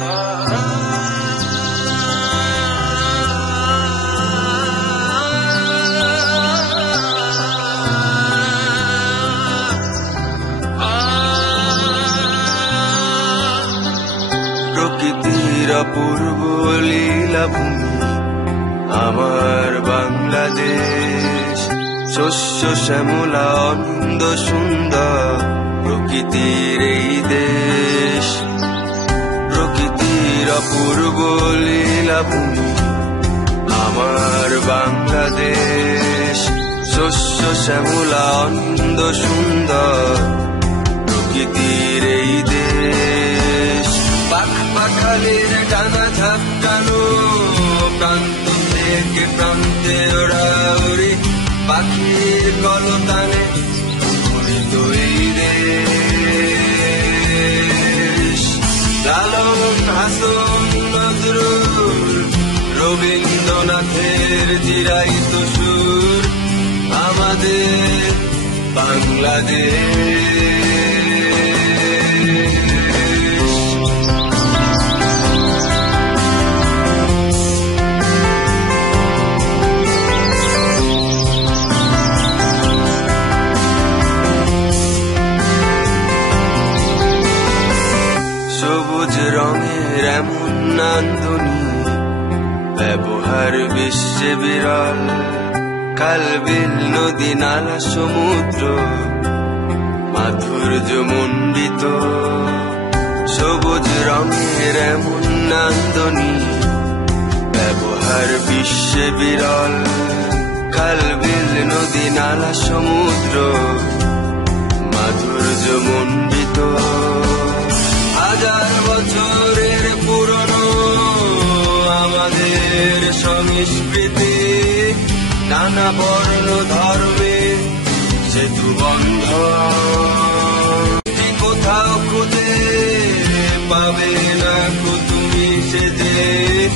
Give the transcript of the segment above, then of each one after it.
প্রকৃতির অপূর্ব লীলাভূমি আমার বাংলাদেশ। শস্য শ্যামলা অনিন্দ সুন্দর প্রকৃতির এই দেশ। প্রকৃতির অপূর্ব লীলাভূমি আমার বাংলাদেশ। শস্য শ্যামলা অনিন্দ সুন্দর প্রকৃতির এই দেশ। পাখালির ডানা ঝাপটানো প্রান্ত থেকে প্রান্তে ওড়াউড়ি পাখির কলতানে মুখরিত এই দেশ। লালন হাসন নজরুল রবীন্দ্রনাথের চিরায়িত সুর আমাদের বাংলাদেশ। সবুজ রঙের এমন নান্দনী ব্যবহার বিশ্বে বিরল। খাল-বিল নদী নালা সমুদ্র মাধুর্য মণ্ডিত। সবুজ রঙের এমন নান্দনী ব্যবহার বিশ্বে বিরল। খাল-বিল নদী নালা সমুদ্র মাধুর্য মণ্ডিত। হাজার বছরের পুরনো আমাদের সংস্কৃতি নানা বর্ণ ধর্মে সেতু বন্ধ। কোথাও খুঁজে পাবে না তুমি সেজে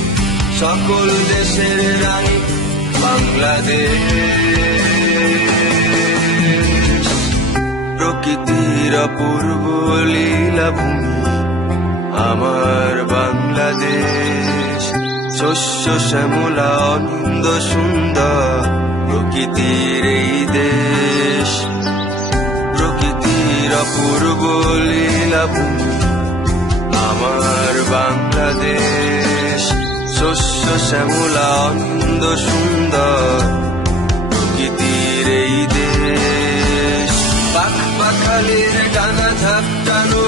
সকল দেশের রানী বাংলাদেশ। প্রকৃতির অপূর্ব লীলাভূমি আমার বাংলাদেশ। শস্য শ্যামলা অনিন্দ সুন্দর প্রকৃতির এই দেশ। প্রকৃতির অপূর্ব লীলাভূমি আমার বাংলাদেশ। শস্য শ্যামলা অনিন্দ সুন্দর প্রকৃতির এই দেশ। পাখালির ডানা ঝাপটানো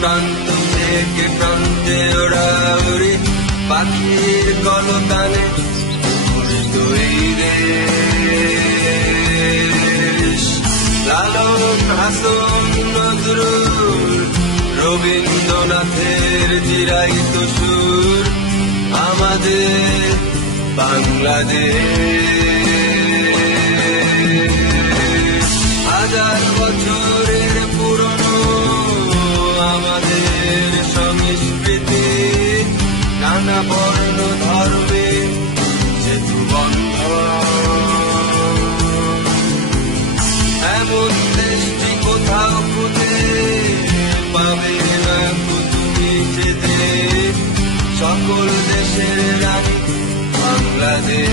প্রান্ত থেকে প্রান্তে ওড়াউড়ি পাখির কলতানে মুখরিত এই দেশ। লালন হাসন নজরুল রবীন্দ্রনাথের চিরায়িত সুর আমাদের বাংলাদেশ। হাজার বছরের পুরনো আমাদের সংস্কৃতি নানা বর্ণ ধর্মে সেতু বন্ধ। এমন দেশটি কোথাও খুঁজে পাবে না তুমি যেতে সকল দেশের রানী বাংলাদেশ।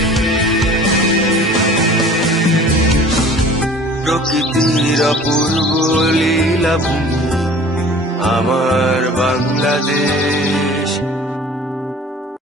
প্রকৃতির অপূর্ব লীলাভূমি আমার বাংলাদেশ।